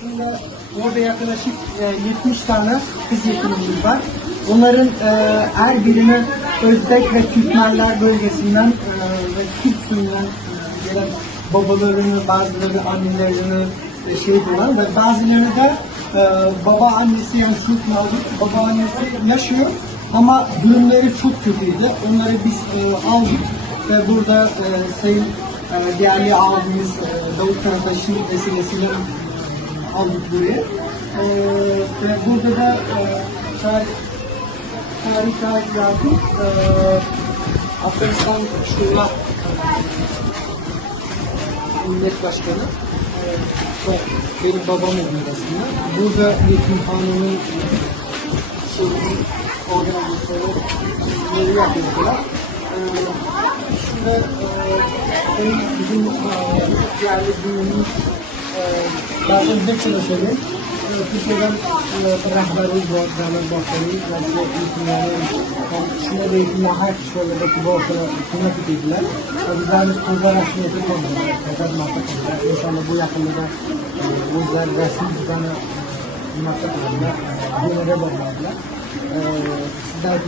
Şimdi orada yaklaşık 70 tane kız yetimimiz var. Onların her birini Özbek ve Türkmenler bölgesinden ve Türk suyundan gelen babalarını, bazıları annelerini olan ve bazıları da baba annesi yani Türk mağdur, baba annesi yaşıyor ama durumları çok kötüydü. Onları biz aldık ve burada sayın değerli abimiz Davut Karataş'ın vesilesiyle aldık buraya. Ve burada da tarih yardım Afganistan Şura Millet Başkanı ve benim babam oluyor aslında. Burada yetimhanenin organizasyonu yapıyorlar. Şimdi bizim yerli günümüz bazı Özbekçe'de söyleyeyim. Türkiye'den rehberimiz var, Canan Bahçeli'yiz. Şuna da eğitimle her kişi oradaki bu okula hükümet edildiler. Bizden kızlar aşırı kondular, kızlar mahvet ediler. İnşallah bu yakında da bizler resmi düzene mahvet ediler. Günlere bağlarlar. Sizler